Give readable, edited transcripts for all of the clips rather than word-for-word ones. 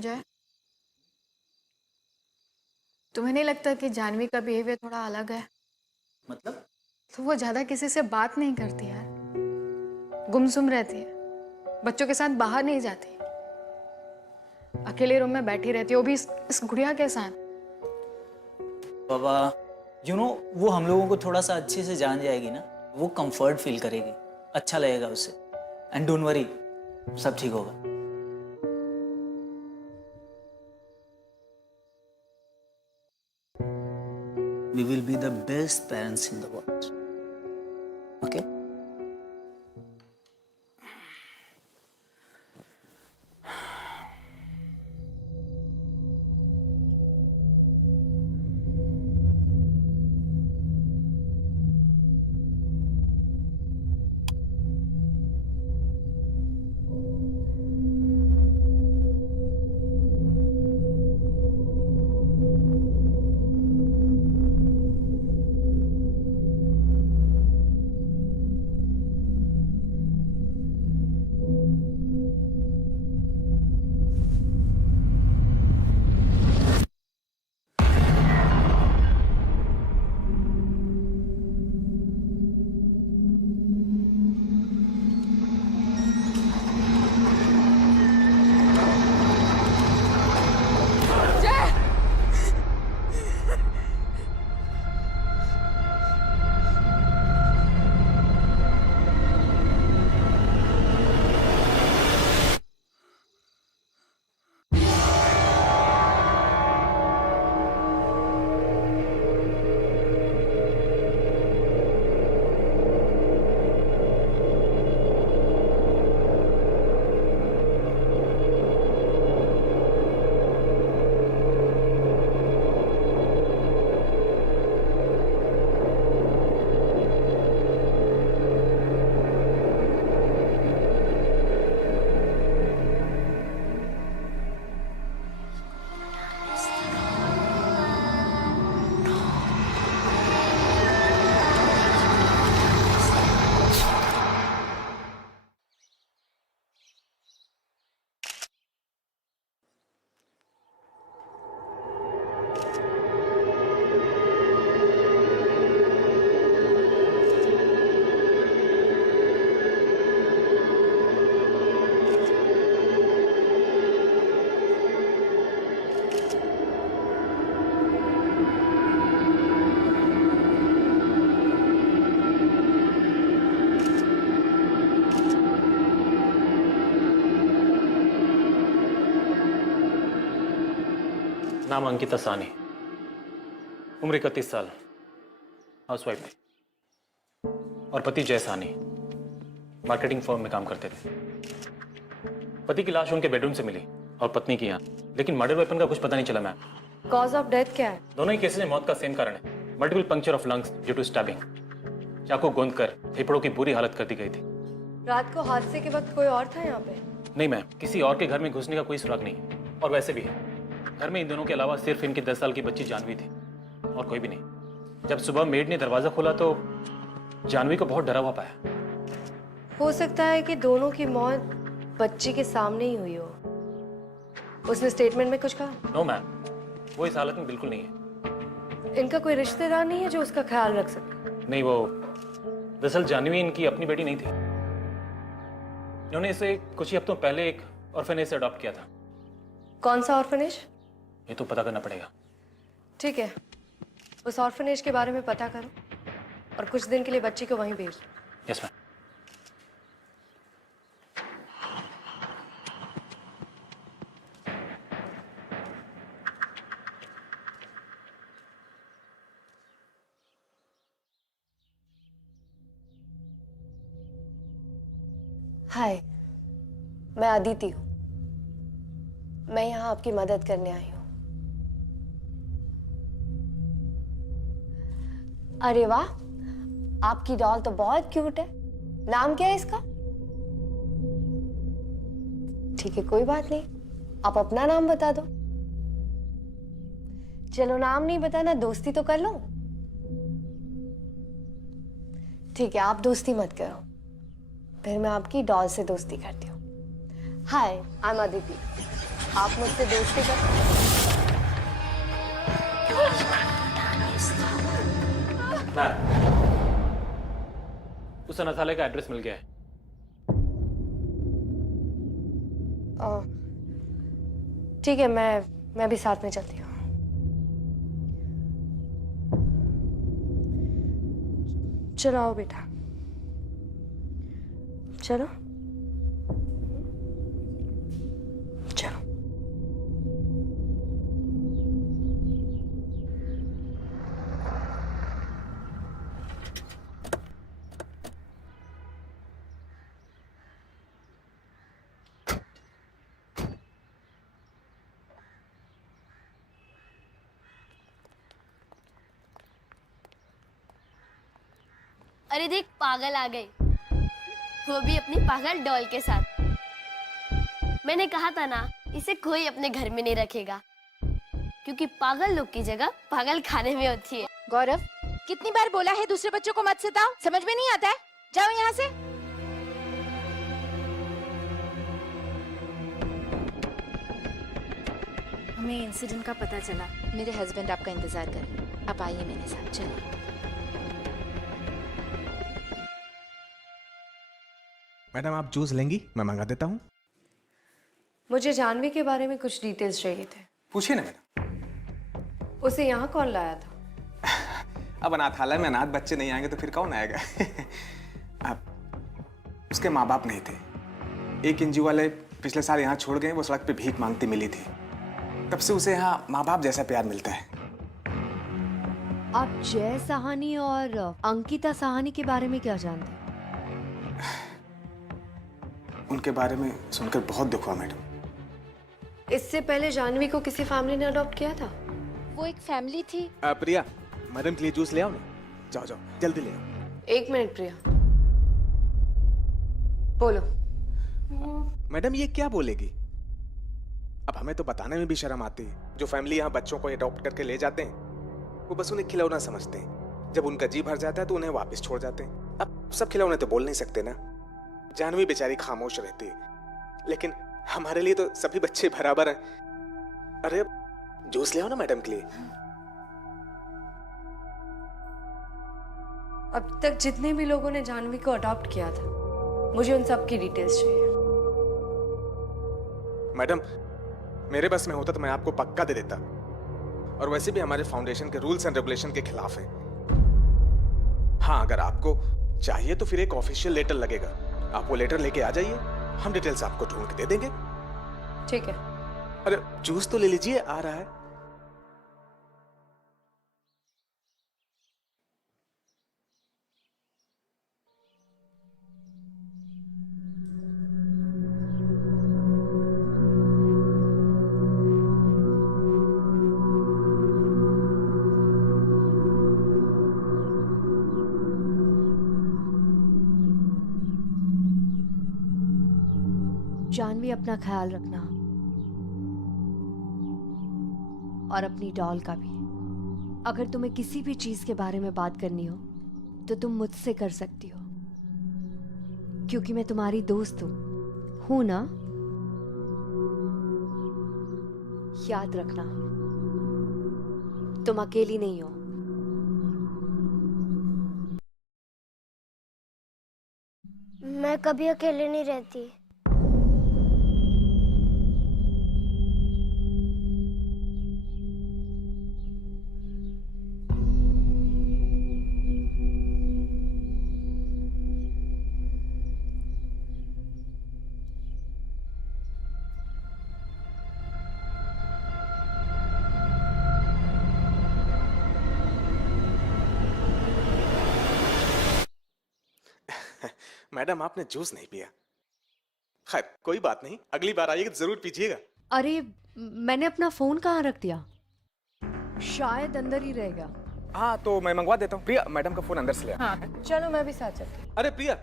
जय, तुम्हें नहीं लगता कि जानवी का बिहेवियर थोड़ा अलग है? मतलब? तो वो ज्यादा किसी से बात नहीं करती यार, गुमसुम रहती है, बच्चों के साथ बाहर नहीं जाती, अकेले रूम में बैठी रहती है, वो भी इस गुड़िया के साथ। बाबा, वो हम लोगों को थोड़ा सा अच्छे से जान जाएगी ना, वो कंफर्ट फील करेगी, अच्छा लगेगा उसे। एंड डोंट वरी, सब ठीक होगा। We will be the best parents in the world. Okay? नाम अंकिता सानी, उम्र 31 साल, हाउसवाइफ थी और पति जय सानी मार्केटिंग फर्म में काम करते थे। पति की लाश उनके बेडरूम से मिली और पत्नी की यहाँ, लेकिन मर्डर वेपन का कुछ पता नहीं चला मैम। कॉज ऑफ डेथ क्या है? दोनों ही केसेस में मौत का सेम कारण है, multiple puncture of lungs due to stabbing. चाकू गोंद कर फेफड़ों की बुरी हालत कर दी गई थी। रात को हादसे के वक्त कोई और था यहाँ पे? नहीं मैम, किसी और के घर में घुसने का कोई सुराग नहीं है। और वैसे भी है, घर में इन दोनों के अलावा सिर्फ इनकी 10 साल की बच्ची जानवी थी और कोई भी नहीं। जब सुबह मेड ने दरवाजा खोला तो जानवी को बहुत डरा हुआ पाया। हो सकता है कि दोनों की मौत बच्ची के सामने ही हुई हो। उसने स्टेटमेंट में कुछ कहा? नो मैम, वो इस हालत में बिल्कुल नहीं है। इनका कोई रिश्तेदार नहीं है जो उसका ख्याल रख सके? नहीं, वो दरअसल जानवी इनकी अपनी बेटी नहीं थी। इन्होंने इसे कुछ ही हफ्तों पहले एक ऑर्फनेज से अडॉप्ट किया था। कौन सा ऑर्फनेज? ये तो पता करना पड़ेगा। ठीक है, उस ऑर्फनेज के बारे में पता करो और कुछ दिन के लिए बच्ची को वहीं भेज दो। Yes ma'am. हाय, मैं अदिति हूँ। मैं यहाँ आपकी मदद करने आई हूँ। अरे वाह, आपकी डॉल तो बहुत क्यूट है। नाम क्या है इसका? ठीक है, कोई बात नहीं, आप अपना नाम बता दो। चलो, नाम नहीं बताना, दोस्ती तो कर लो। ठीक है, आप दोस्ती मत करो, फिर मैं आपकी डॉल से दोस्ती करती हूँ। हाय, आई एम अदिति। आप मुझसे दोस्ती कर। उस अनाथालय का एड्रेस मिल गया है। ठीक है, मैं भी साथ में चलती हूँ। चलो आओ बेटा, चलो चलो। अरे देख, पागल आ गई, वो भी अपनी पागल डॉल के साथ। मैंने कहा था ना, इसे कोई अपने घर में नहीं रखेगा, क्योंकि पागल लोग की जगह पागल खाने में होती है। गौरव, कितनी बार बोला है दूसरे बच्चों को मत सिताओ, समझ में नहीं आता है? जाओ यहाँ से। हमें इंसिडेंट का पता चला, मेरे हस्बैंड आपका इंतजार कर रहे हैं। आप आइए मेरे साथ, चलिए। मैडम आप जूस लेंगी? मैं मंगा देता हूँ। मुझे जानवी के बारे में कुछ डिटेल्स चाहिए थे। पूछिए ना मैडम। उसे यहाँ कौन लाया था? अब अनाथालय में अनाथ बच्चे नहीं आएंगे तो फिर कौन आएगा? अब उसके माँ बाप नहीं थे। एक एनजीओ वाले पिछले साल यहाँ छोड़ गए, वो सड़क पे भीख मांगती मिली थी। तब से उसे यहाँ माँ बाप जैसा प्यार मिलता है। आप जय साहनी और अंकिता साहनी के बारे में क्या जानते हैं? उनके बारे में सुनकर बहुत दुख हुआ मैडम। इससे पहले जानवी को किसी फैमिली ने अडॉप्ट किया था? वो एक फैमिली थी। प्रिया, मैडम के लिए जूस ले आओ ना। जाओ जाओ जल्दी ले आओ। 1 मिनट प्रिया, बोलो। मैडम ये क्या बोलेगी? अब हमें तो बताने में भी शर्म आती है। जो फैमिली यहाँ बच्चों को अडॉप्ट करके ले जाते हैं, वो बस उन्हें खिलौना समझते हैं। जब उनका जी भर जाता है तो उन्हें वापस छोड़ जाते हैं। अब सब खिलौने तो बोल नहीं सकते ना। जानवी बेचारी खामोश रहती है, लेकिन हमारे लिए तो सभी बच्चे बराबर हैं। अरे जूस ले आओ ना मैडम के लिए। अब तक जितने भी लोगों ने जानवी को अडॉप्ट किया था, मुझे उन सब की डिटेल्स चाहिए। मैडम मेरे बस में होता तो मैं आपको पक्का दे देता, और वैसे भी हमारे फाउंडेशन के रूल्स एंड रेगुलेशन के खिलाफ है। हाँ, अगर आपको चाहिए तो फिर एक ऑफिशियल लेटर लगेगा। आप वो लेटर लेके आ जाइए, हम डिटेल्स आपको ढूंढ के दे देंगे। ठीक है। अरे जूस तो ले लीजिए, आ रहा है। जानवी, अपना ख्याल रखना, और अपनी डॉल का भी। अगर तुम्हें किसी भी चीज के बारे में बात करनी हो तो तुम मुझसे कर सकती हो, क्योंकि मैं तुम्हारी दोस्त हूं ना? याद रखना, तुम अकेली नहीं हो। मैं कभी अकेले नहीं रहती। मैडम आपने जूस नहीं पिया। खैर कोई बात नहीं, अगली बार आइएगा जरूर पीजिएगा। अरे मैंने अपना फोन कहाँ रख दिया? शायद अंदर ही रहेगा। हाँ तो मैं मंगवा देता हूँ। प्रिया, मैडम का फोन अंदर से ले आओ। हाँ चलो, मैं भी साथ चलती हूँ। अरे प्रिया,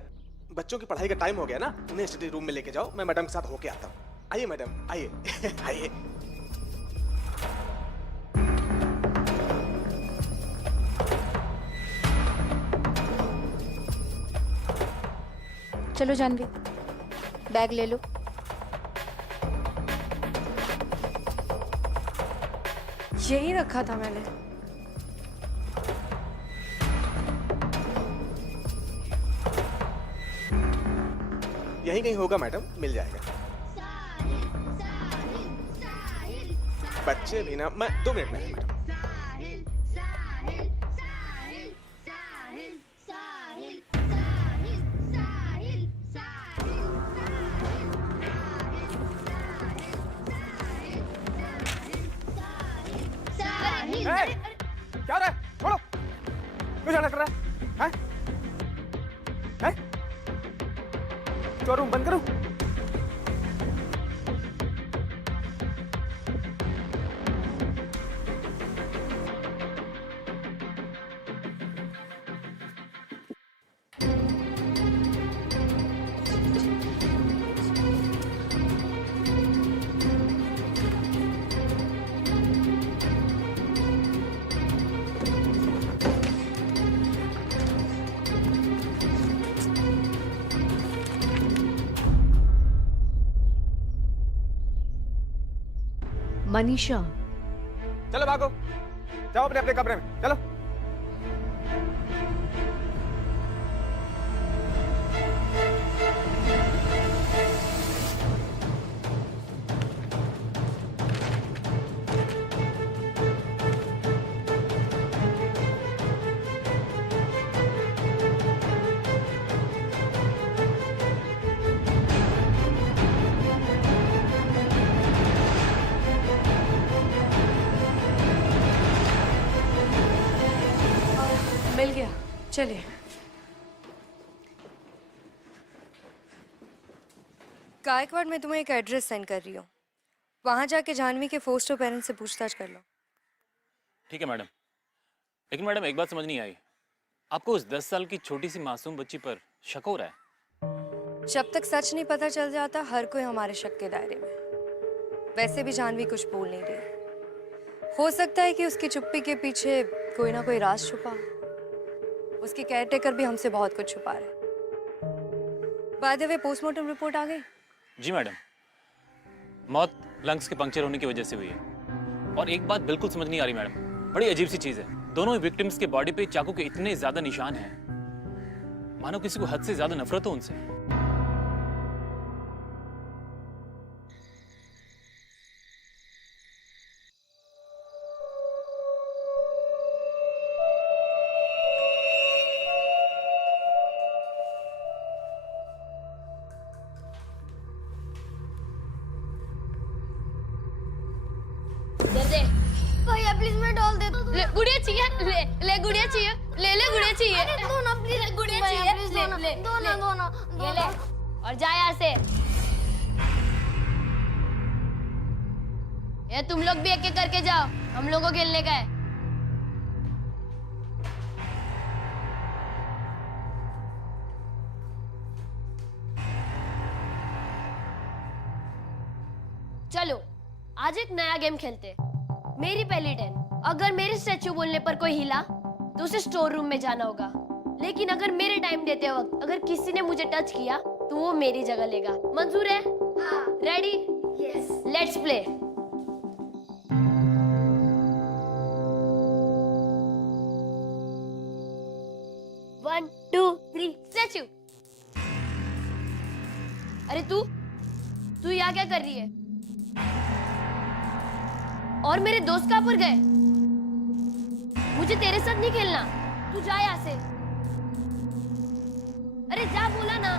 बच्चों की पढ़ाई का टाइम हो गया ना, उन्हें स्टडी रूम में लेके जाओ। मैं मैडम के साथ होके आता हूँ। आइए मैडम, आइए आइए। चलो जानवी, बैग ले लो। यही रखा था मैंने। यहीं कहीं होगा मैडम, मिल जाएगा। बच्चे भी ना, मैं 2 मिनट में मैडम। क्या हो रहा है? छोड़ो, क्यों झगड़ा कर रहा है? हैं? शोरूम बंद करूं? मनीषा, चलो भागो, जाओ अपने अपने कमरे में, चलो। मिल गया, चलिए। गायकवाड़ में तुम्हें एक एड्रेस सेंड कर रही हूँ, वहाँ जाके जाह्नवी के फोस्टर पेरेंट्स से पूछताछ कर लो। ठीक है मैडम। लेकिन मैडम एक बात समझ नहीं आई, आपको उस 10 साल की छोटी सी मासूम बच्ची पर शक हो रहा है? जब तक सच नहीं पता चल जाता हर कोई हमारे शक के दायरे में। वैसे भी जाह्नवी कुछ बोल नहीं रही, हो सकता है कि उसकी चुप्पी के पीछे कोई ना कोई राज छुपा। उसके केयरटेकर भी हमसे बहुत कुछ छुपा रहे। By the way, postmortem report आ गई? जी मैडम, मौत लंग्स के पंक्चर होने की वजह से हुई है। और एक बात बिल्कुल समझ नहीं आ रही मैडम, बड़ी अजीब सी चीज है, दोनों ही विक्टिम्स के बॉडी पे चाकू के इतने ज्यादा निशान हैं, मानो किसी को हद से ज्यादा नफरत हो उनसे। भैया प्लीज मैं डॉल दे दो। ले गुड़िया चाहिए, ले गुड़िया चाहिए, ले गुड़िया चाहिए। अरे दो ना प्लीज, गुड़िया चाहिए, दो ना ये ले और जा यहाँ से। ये तुम लोग भी एक एक करके जाओ, हम लोगों को खेलने का है। चलो आज एक नया गेम खेलते हैं। मेरी पहली टर्न, अगर मेरे स्टैचू बोलने पर कोई हिला तो उसे स्टोर रूम में जाना होगा। लेकिन अगर मेरे टाइम देते वक्त अगर किसी ने मुझे टच किया तो वो मेरी जगह लेगा। मंजूर है? हाँ। Ready? Yes. Let's play. One two three statue. अरे तू यहाँ क्या कर रही है? और मेरे दोस्त कहाँ पर गए? मुझे तेरे साथ नहीं खेलना, तू जा यहाँ से। अरे जा, बोला ना।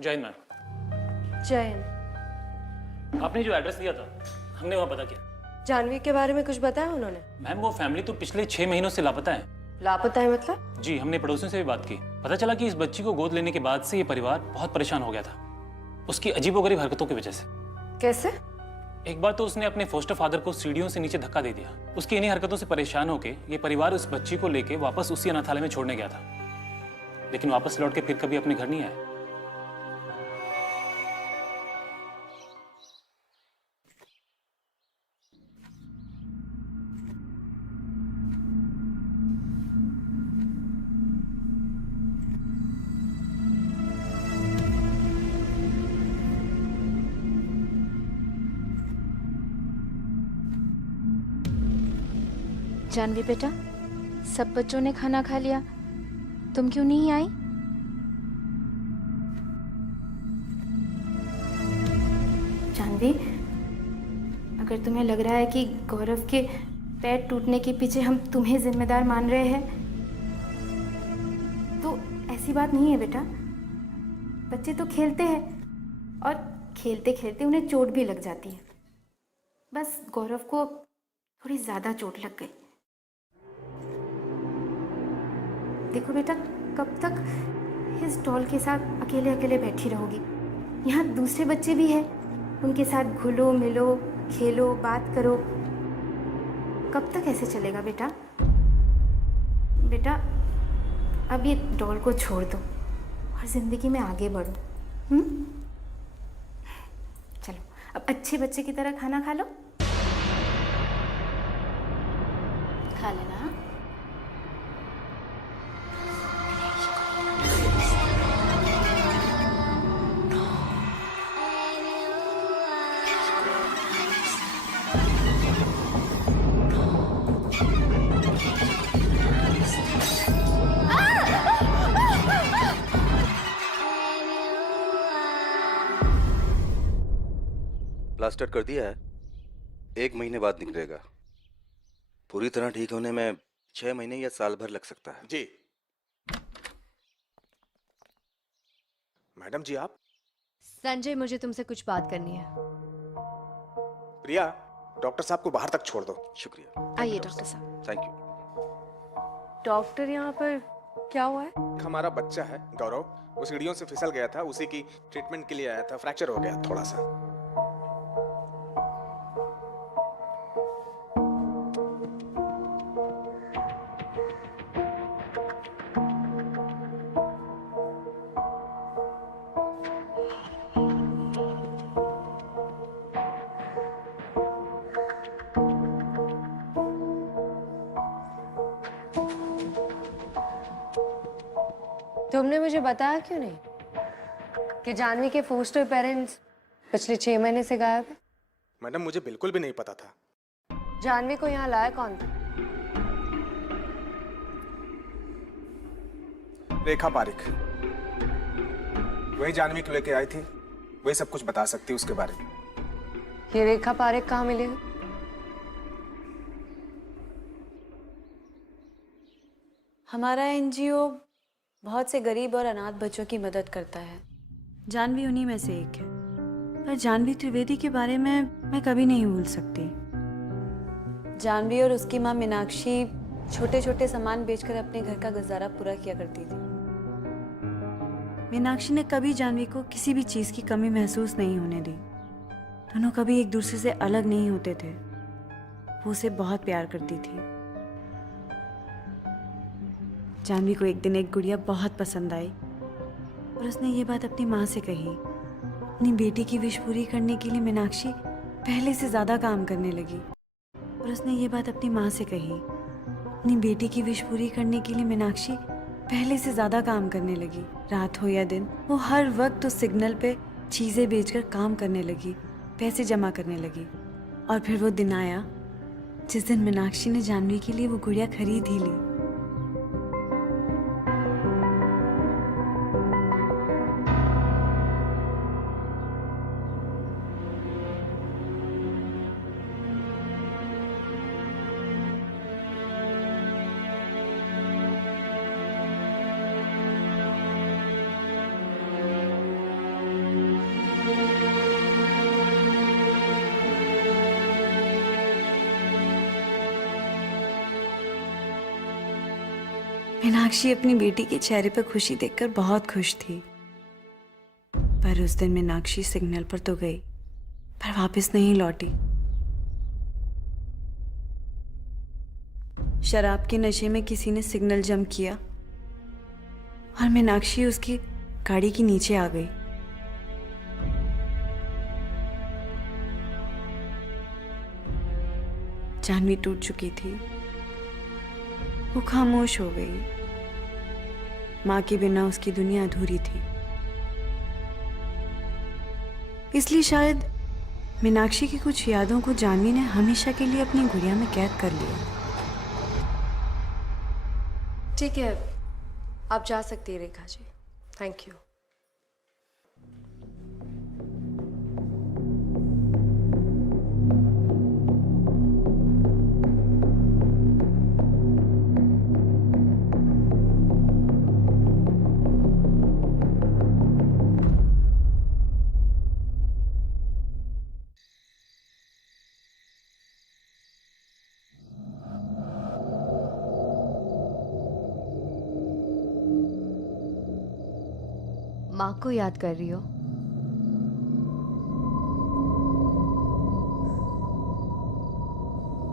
जय हिंद मैम। जैन, आपने जो एड्रेस दिया था हमने वहाँ पता किया। जाह्नवी के बारे में कुछ बताया उन्होंने? मैम वो फैमिली तो पिछले 6 महीनों से लापता है। लापता है मतलब? जी, हमने पड़ोसियों से भी बात की, पता चला कि इस बच्ची को गोद लेने के बाद से ये परिवार बहुत परेशान हो गया था उसकी अजीबोगरीब हरकतों की वजह से। कैसे? एक बार तो उसने अपने फोस्टर फादर को सीढ़ियों से नीचे धक्का दे दिया। उसकी इन्हीं हरकतों से परेशान होकर ये परिवार उस बच्ची को लेके वापस उसी अनाथालय में छोड़ने गया था, लेकिन वापस लौट के फिर कभी अपने घर नहीं आया। जानवी बेटा, सब बच्चों ने खाना खा लिया, तुम क्यों नहीं आई? जानवी, अगर तुम्हें लग रहा है कि गौरव के पैर टूटने के पीछे हम तुम्हें जिम्मेदार मान रहे हैं, तो ऐसी बात नहीं है बेटा। बच्चे तो खेलते हैं और खेलते खेलते उन्हें चोट भी लग जाती है। बस गौरव को थोड़ी ज़्यादा चोट लग गई। देखो बेटा, कब तक इस डॉल के साथ अकेले अकेले बैठी रहोगी? यहाँ दूसरे बच्चे भी हैं, उनके साथ घुलो मिलो, खेलो, बात करो। कब तक ऐसे चलेगा बेटा? बेटा, अब ये डॉल को छोड़ दो और ज़िंदगी में आगे बढ़ो। चलो, अब अच्छे बच्चे की तरह खाना खा लो। खा लेना। प्लास्टर कर दिया है, 1 महीने बाद निकलेगा। पूरी तरह ठीक होने में 6 महीने या साल भर लग सकता है। जी मैडम जी, आप? संजय, मुझे तुमसे कुछ बात करनी है। प्रिया, डॉक्टर साहब को बाहर तक छोड़ दो। शुक्रिया। आइए डॉक्टर साहब। Thank you. डॉक्टर, यहाँ पर क्या हुआ है? हमारा बच्चा है गौरव, वो सीढ़ियों से फिसल गया था, उसी की ट्रीटमेंट के लिए आया था। फ्रैक्चर हो गया थोड़ा सा। तुमने मुझे बताया क्यों नहीं कि जानवी के फोस्टर पेरेंट्स पिछले 6 महीने से गायब है? मैडम, मुझे बिल्कुल भी नहीं पता था। जानवी को यहाँ लाया कौन था? रेखा पारिक, वही जानवी को लेके आई थी, वही सब कुछ बता सकती है उसके बारे में। ये रेखा पारिक कहाँ मिलेगी? हमारा एनजीओ बहुत से गरीब और अनाथ बच्चों की मदद करता है। जानवी उन्हीं में से एक है। पर जानवी त्रिवेदी के बारे में मैं कभी नहीं भूल सकती। जानवी और उसकी माँ मीनाक्षी छोटे छोटे सामान बेचकर अपने घर का गुजारा पूरा किया करती थी। मीनाक्षी ने कभी जानवी को किसी भी चीज़ की कमी महसूस नहीं होने दी। दोनों कभी एक दूसरे से अलग नहीं होते थे। वो उसे बहुत प्यार करती थी। जानवी को एक दिन एक गुड़िया बहुत पसंद आई और उसने ये बात अपनी माँ से कही। अपनी बेटी की विश पूरी करने के लिए मीनाक्षी पहले से ज़्यादा काम करने लगी। और उसने ये बात अपनी माँ से कही। अपनी बेटी की विश पूरी करने के लिए मीनाक्षी पहले से ज़्यादा काम करने लगी। रात हो या दिन, वो हर वक्त उस सिग्नल पे चीज़ें बेचकर काम करने लगी, पैसे जमा करने लगी। और फिर वो दिन आया जिस दिन मीनाक्षी ने जानवी के लिए वो गुड़िया खरीद ही ली। मीनाक्षी अपनी बेटी के चेहरे पर खुशी देखकर बहुत खुश थी। पर उस दिन मीनाक्षी सिग्नल पर तो गई, पर वापस नहीं लौटी। शराब के नशे में किसी ने सिग्नल जंप किया और मीनाक्षी उसकी गाड़ी के नीचे आ गई। जानवी टूट चुकी थी, वो खामोश हो गई। माँ के बिना उसकी दुनिया अधूरी थी। इसलिए शायद मीनाक्षी की कुछ यादों को जानवी ने हमेशा के लिए अपनी गुड़िया में कैद कर लिया। ठीक है, आप जा सकती है रेखा जी। Thank you. माँ को याद कर रही हो?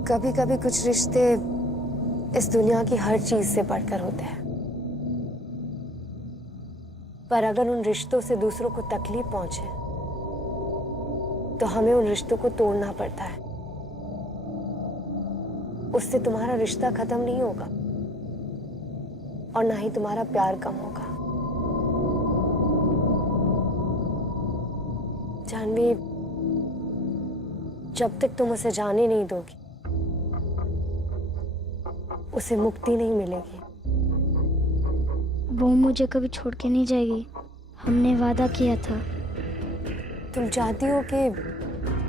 कभी कभी कुछ रिश्ते इस दुनिया की हर चीज से बढ़कर होते हैं, पर अगर उन रिश्तों से दूसरों को तकलीफ पहुंचे तो हमें उन रिश्तों को तोड़ना पड़ता है। उससे तुम्हारा रिश्ता खत्म नहीं होगा और ना ही तुम्हारा प्यार कम होगा। जानवी, जब तक तुम उसे जाने नहीं दोगी उसे मुक्ति नहीं मिलेगी। वो मुझे कभी छोड़ के नहीं जाएगी, हमने वादा किया था। तुम चाहती हो कि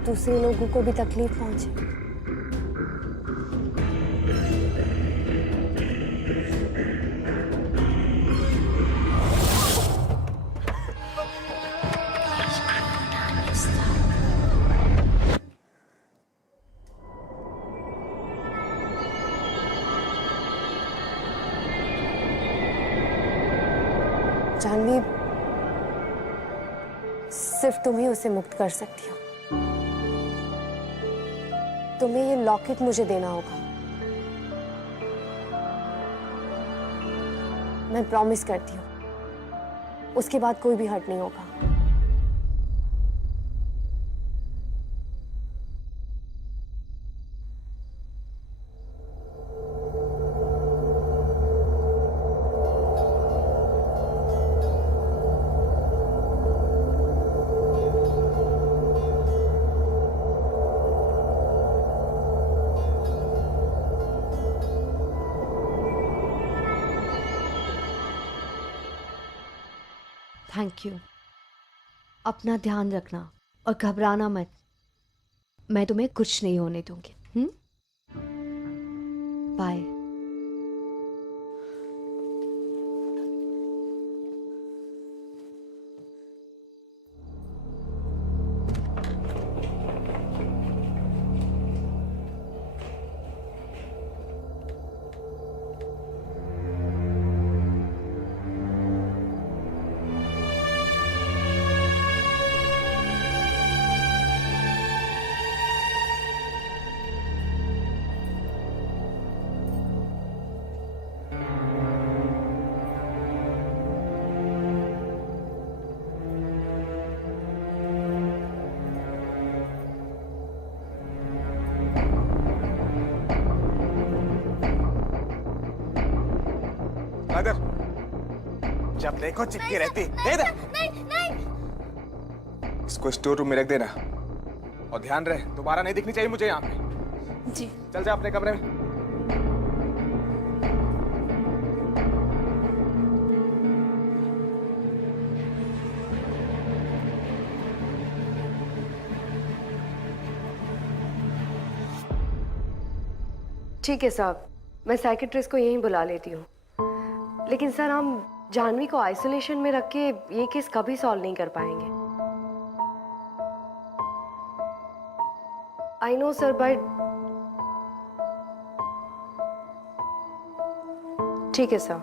दूसरे लोगों को भी तकलीफ पहुंचे। जानवी, सिर्फ तुम ही उसे मुक्त कर सकती हो। तुम्हें ये लॉकेट मुझे देना होगा। मैं प्रॉमिस करती हूँ, उसके बाद कोई भी हर्ट नहीं होगा। Thank you. अपना ध्यान रखना और घबराना मत। मैं तुम्हें कुछ नहीं होने दूंगी। बाय। अगर जब देखो चिपकी रहती दे दे। इसको स्टोर रूम में रख देना और ध्यान रहे दोबारा नहीं दिखनी चाहिए मुझे यहाँ पे। जी। चल जा अपने कमरे में। ठीक है साहब, मैं साइकेट्रिस्ट को यहीं बुला लेती हूँ। लेकिन सर, हम जानवी को आइसोलेशन में रख के ये केस कभी सॉल्व नहीं कर पाएंगे। आई नो सर, बट ठीक है सर।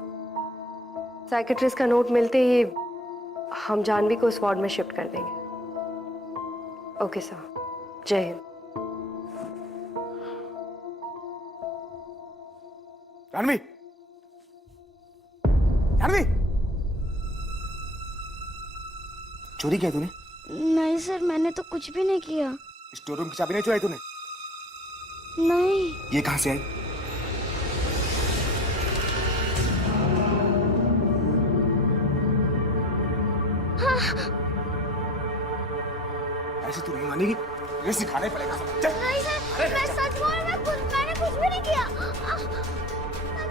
साइकेट्रिस्ट का नोट मिलते ही हम जानवी को इस वार्ड में शिफ्ट कर देंगे। Okay sir. जय हिंद। जानवी, जानवी, चोरी किया तूने? नहीं सर, मैंने तो कुछ भी नहीं किया। स्टोर रूम की चाबी नहीं चुराई तूने? नहीं। ये कहां से आई? ऐसे तू नहीं मानेगी, ये सिखाना ही पड़ेगा। चल। नहीं सर, मैं सच बोल रहा हूँ, मैंने कुछ भी नहीं किया। सच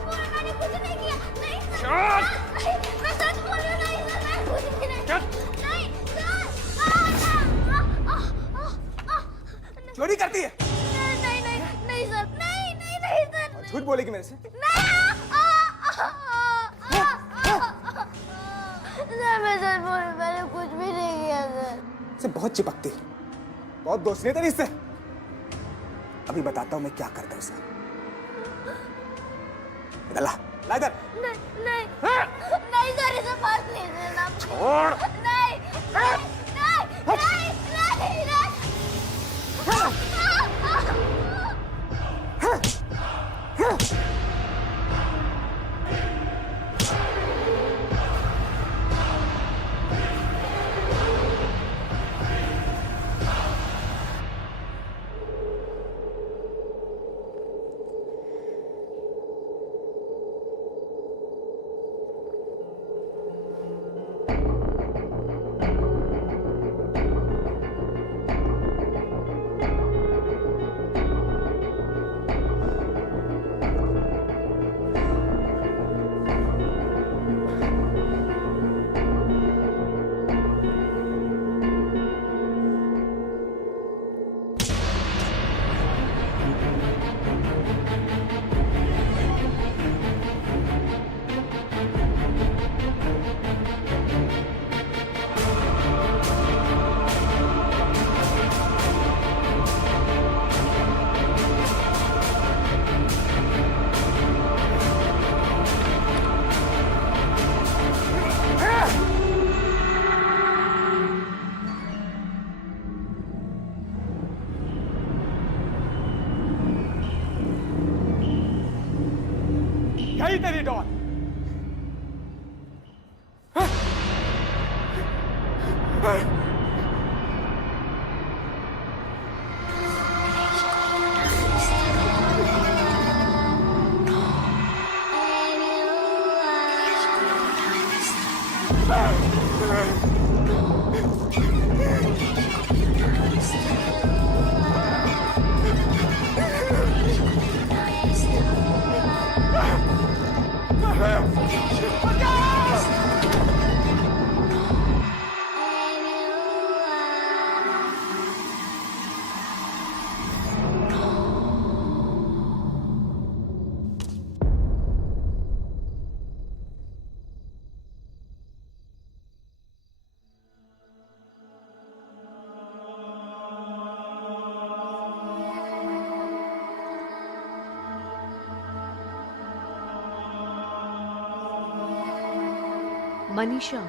बोल रहा हूँ, मैंने कुछ नहीं किया। नहीं सर, मैं सच बोल रहा हूँ, नहीं सर, मैं कुछ भी नहीं किया। नहीं सर। चोरी करती है? नहीं नहीं नहीं सर, नहीं नहीं नहीं सर। झूठ बोलेगी मेरे से? सर मैं सच बोल रहा हूँ, मैंने कुछ भी नहीं किया सर। से बहुत चिपकती है, बहुत दोस्ती है तेरी इससे। अभी बताता हूँ मैं क्या करता हूँ उसे। इधर ला, ला इधर। नहीं नहीं नहीं सर, इसे बात नहीं देना। छोड़। नहीं नहीं नहीं नहीं नहीं। यही तेरी डॉल। मनीषा,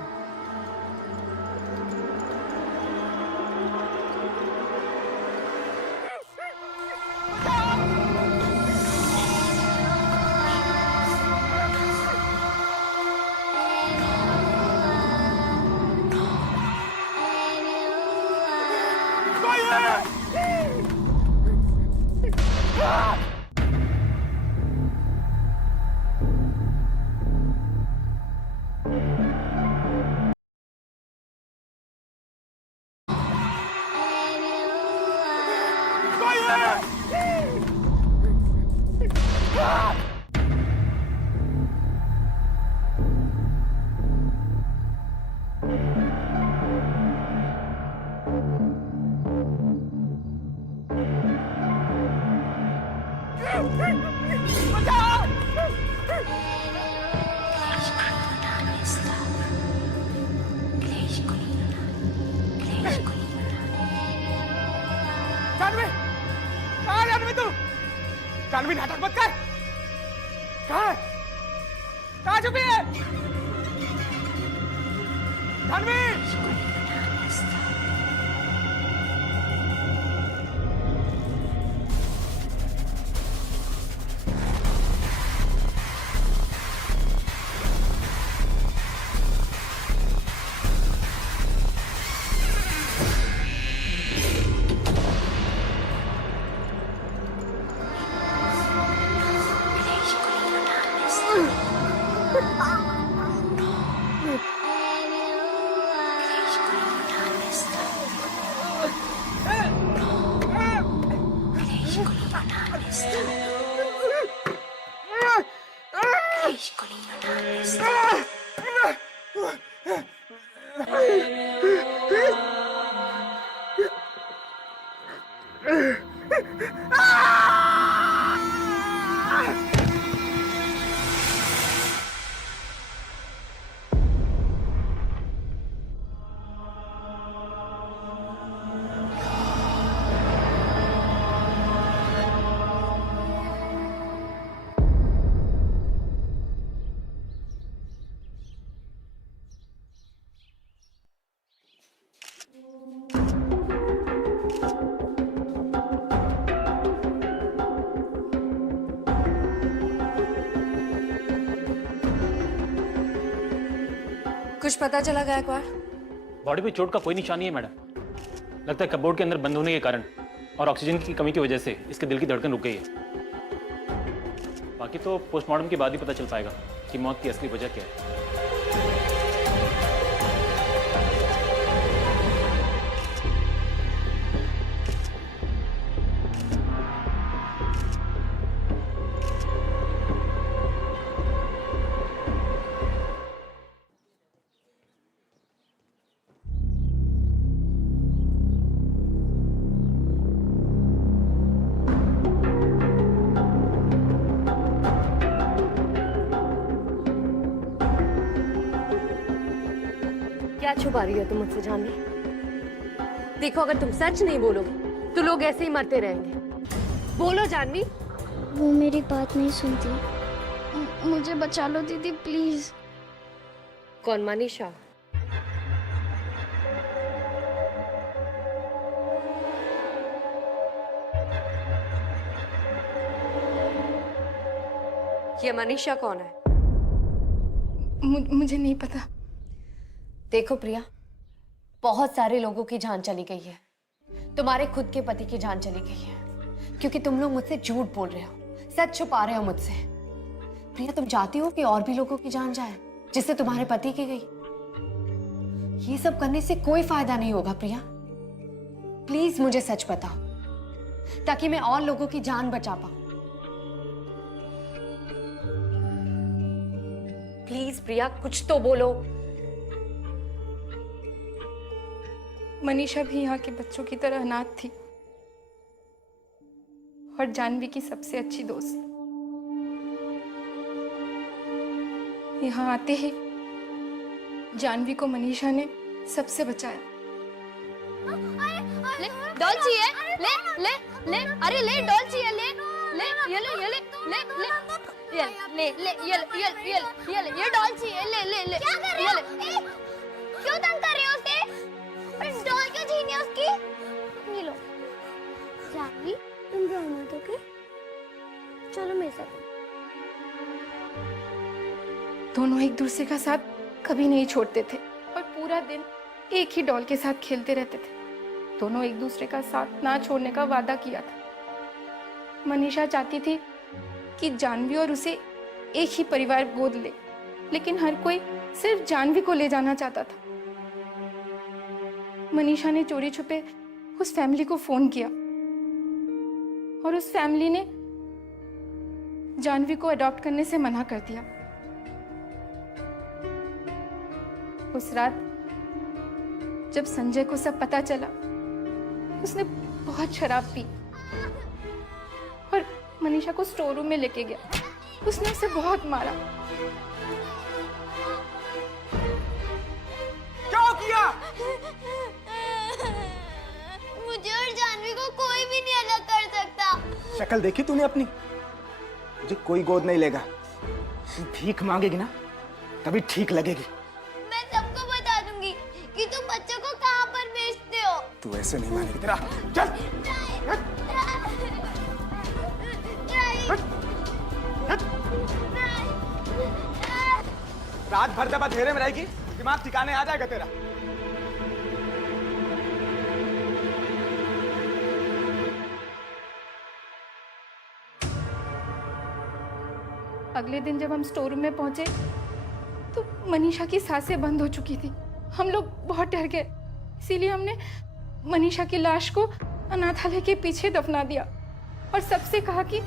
जानवी नाटक मत कर। कहाँ छुपी है जानवी? कुछ पता चला गायकवाड़? बॉडी पे चोट का कोई निशान नहीं है मैडम। लगता है कपबोर्ड के अंदर बंद होने के कारण और ऑक्सीजन की कमी की वजह से इसके दिल की धड़कन रुक गई है। बाकी तो पोस्टमार्टम के बाद ही पता चल पाएगा कि मौत की असली वजह क्या है। क्या छुपा रही हो तुम मुझसे जानवी? देखो, अगर तुम सच नहीं बोलोगे तो लोग ऐसे ही मरते रहेंगे। बोलो जानवी। वो मेरी बात नहीं सुनती। मुझे बचा लो दीदी, प्लीज। कौन? मनीषा? ये मनीषा कौन है? मुझे नहीं पता। देखो प्रिया, बहुत सारे लोगों की जान चली गई है। तुम्हारे खुद के पति की जान चली गई है क्योंकि तुम लोग मुझसे झूठ बोल रहे हो, सच छुपा रहे हो मुझसे। प्रिया, तुम चाहती हो कि और भी लोगों की जान जाए जिससे तुम्हारे पति की गई। ये सब करने से कोई फायदा नहीं होगा प्रिया। प्लीज मुझे सच बताओ ताकि मैं और लोगों की जान बचा पाऊं। प्लीज प्रिया, कुछ तो बोलो। मनीषा भी यहाँ के बच्चों की तरह अनाथ थी और जानवी की सबसे अच्छी दोस्त। यहाँ आते ही जानवी को मनीषा ने सबसे बचाया। ले डॉल चाहिए? ले ले ले, अरे ले डॉल चाहिए, ले ले ये ले ये ले ले ले ले ले ये डॉल चाहिए, ले ले ले। क्या कर रहे हो? क्यों तंग कर रहे हो उसे? डॉल क्यों छीनी है उसकी? ये लो जानवी, तुम रो मत, ओके? चलो मेरे साथ। दोनों एक दूसरे का साथ कभी नहीं छोड़ते थे और पूरा दिन एक ही डॉल के साथ खेलते रहते थे। दोनों एक दूसरे का साथ ना छोड़ने का वादा किया था। मनीषा चाहती थी कि जानवी और उसे एक ही परिवार गोद ले, लेकिन हर कोई सिर्फ जानवी को ले जाना चाहता था। मनीषा ने चोरी छुपे उस फैमिली को फोन किया और उस फैमिली ने जानवी को अडॉप्ट करने से मना कर दिया। उस रात जब संजय को सब पता चला, उसने बहुत शराब पी और मनीषा को स्टोर रूम में लेके गया। उसने उसे बहुत मारा। क्या किया? मुझे और जानवी को कोई भी नहीं अलग कर सकता। शक्ल देखी तूने अपनी? मुझे कोई गोद नहीं लेगा। तू भीख मांगेगी ना, तभी ठीक लगेगी। मैं सबको बता दूंगी कि तुम बच्चों को कहां पर बेचते हो। तू ऐसे नहीं मानेगी। तेरा चल। रात भर जब अंधेरे में रहेगी, दिमाग ठिकाने आ जाएगा तेरा। अगले दिन जब हम स्टोर रूम में पहुंचे तो मनीषा की सांसें बंद हो चुकी थी। हम लोग बहुत डर गए, इसीलिए हमने मनीषा की लाश को अनाथालय के पीछे दफना दिया और सबसे कहा कि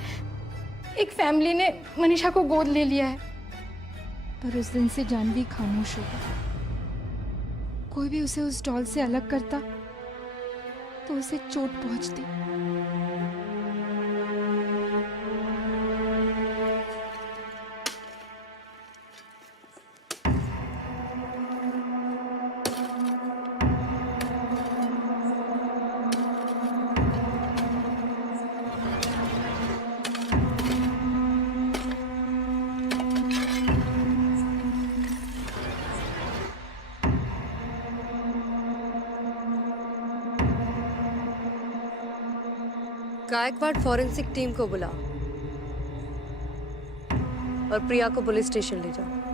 एक फैमिली ने मनीषा को गोद ले लिया है। पर उस दिन से जानवी खामोश हो गई। कोई भी उसे उस डॉल से अलग करता तो उसे चोट पहुंचती। गायकवाड़ फॉरेंसिक टीम को बुलाओ और प्रिया को पुलिस स्टेशन ले जाओ।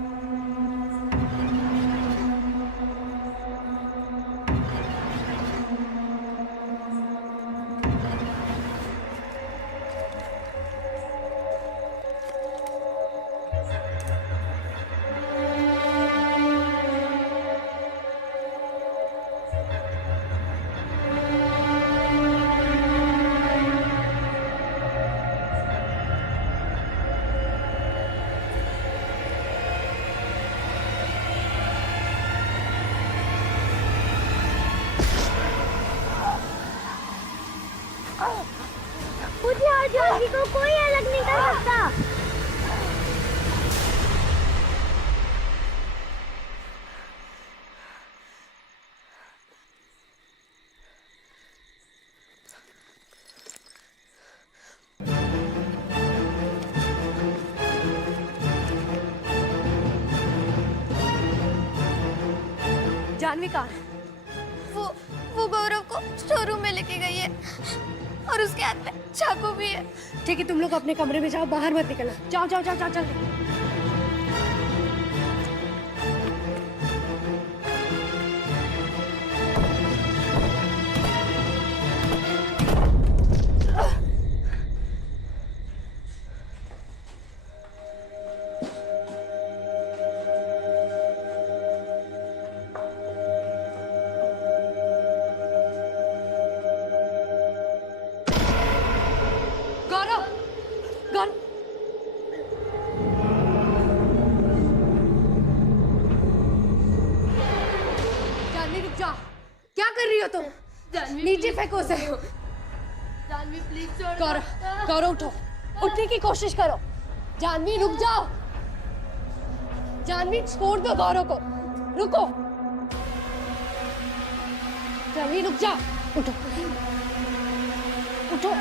मुझे और जानवी को कोई अलग नहीं कर सकता। जानवी कहाँ है? वो गौरव को स्टोर रूम में लेके गई है और उसके हाथ में चाकू भी है। ठीक है, तुम लोग अपने कमरे में जाओ, बाहर मत निकलना। जाओ जाओ जाओ जाओ जाओ। गौरव, गौरव, जानवी रुक जा। क्या कर रही हो तुम? नीचे फेंको उसे। जानवी प्लीज छोड़। गौरव, गौरव उठो, उठने की कोशिश करो। जानवी रुक जाओ। जानवी छोड़ दो गौरव को, रुको। जानवी रुक जा, उठो, उठो।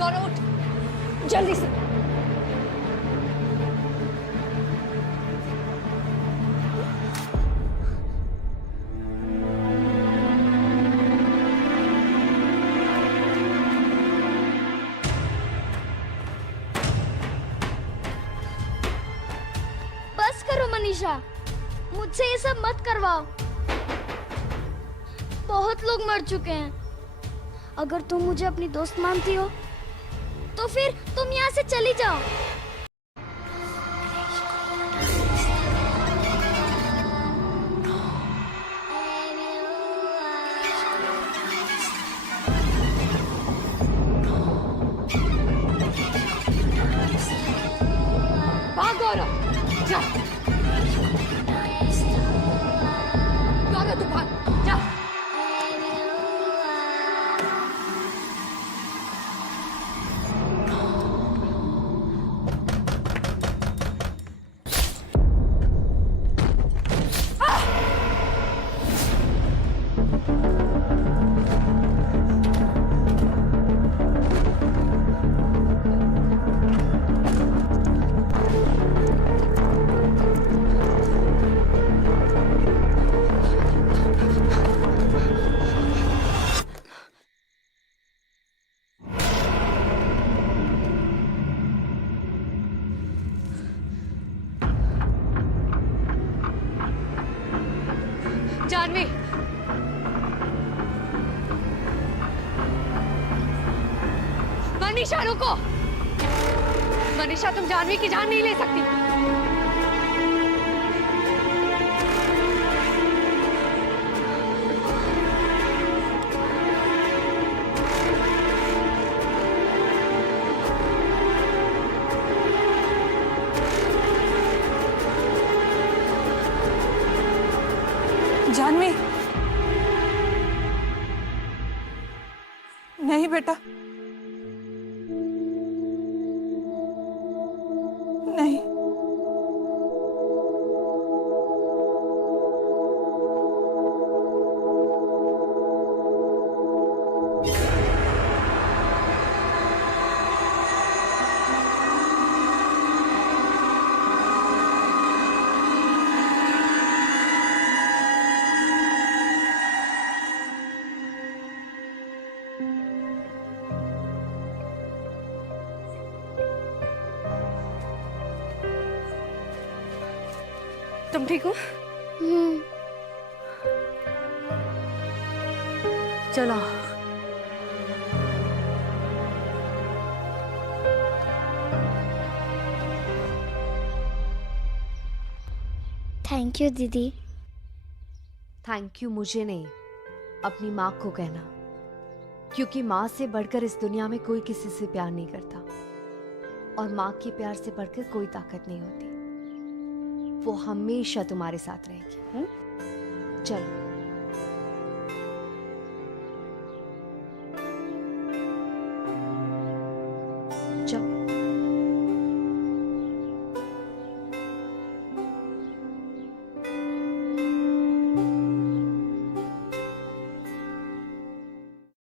गौरव उठ, जल्दी से। बस करो मनीषा, मुझसे ये सब मत करवाओ। बहुत लोग मर चुके हैं। अगर तुम मुझे अपनी दोस्त मानती हो तो फिर तुम यहाँ से चली जाओ। भाग गौरव, जा। गौरव तू भाग, जा। जानवी, मनीषा रुको। मनीषा, तुम जानवी की जान नहीं ले सकती। जानवी, नहीं बेटा, नहीं। तुम ठीक हो? चलो। थैंक यू दीदी। थैंक यू मुझे नहीं, अपनी माँ को कहना, क्योंकि माँ से बढ़कर इस दुनिया में कोई किसी से प्यार नहीं करता, और माँ के प्यार से बढ़कर कोई ताकत नहीं होती। वो हमेशा तुम्हारे साथ रहेगी। चलो।